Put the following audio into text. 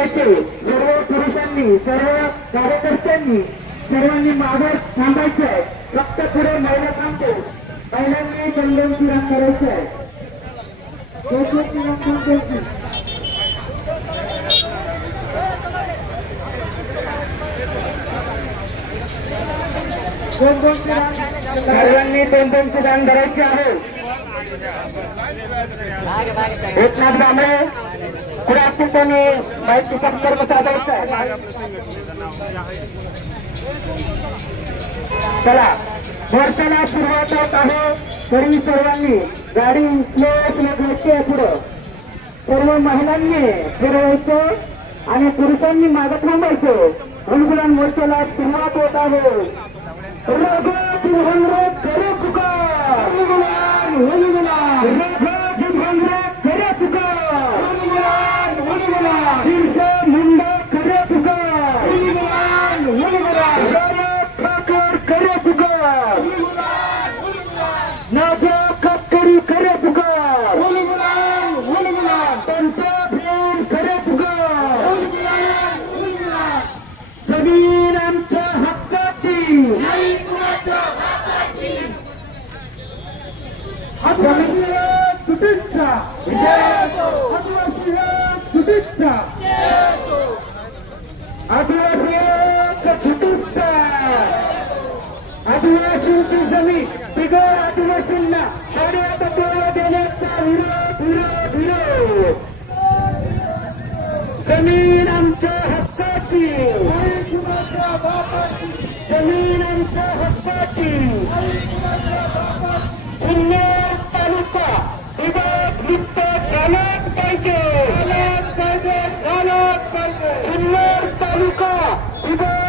थांबायचे. सर्व पुरुषांनी सर्व कार्यकर्त्यांनी सर्वांनी मागे थांबायचे आहे. फक्त पुढे महिला थांबतो. महिलांनी चंदनची रांग करायची आहे. सर्वांनी दोन दान धरायचे आहे. एकनाथ दामळे पुढे असतील त्यांनी माहिती संपर्क साधायचा आहे. चला वर्षाला सुरुवात होत आहे. तरी सर्वांनी गाडी स्लो घ्यायची आहे. पुढं सर्व महिलांनी फिरवायचं आणि पुरुषांनी मागे थांबायचं. हनुमान मोर्चाला सुरुवात होत आहे. जमीन आमच्या हक्काची, आदिवासी सुटीचा, आदिवासी सुटीचा, आदिवासी सुटीचा, आदिवासींची जमीन बिगर आदिवासींना पाण्यात देण्याचा विरोध विरोध विरोध. जमीन आमच्या हक्काची, जमीन आमच्या हक्काची. जुन्नर तालुका विभाग मुक्त झालाच पाहिजे, झालाच पाहिजे, झालाच पाहिजे. जुन्नर तालुका विभाग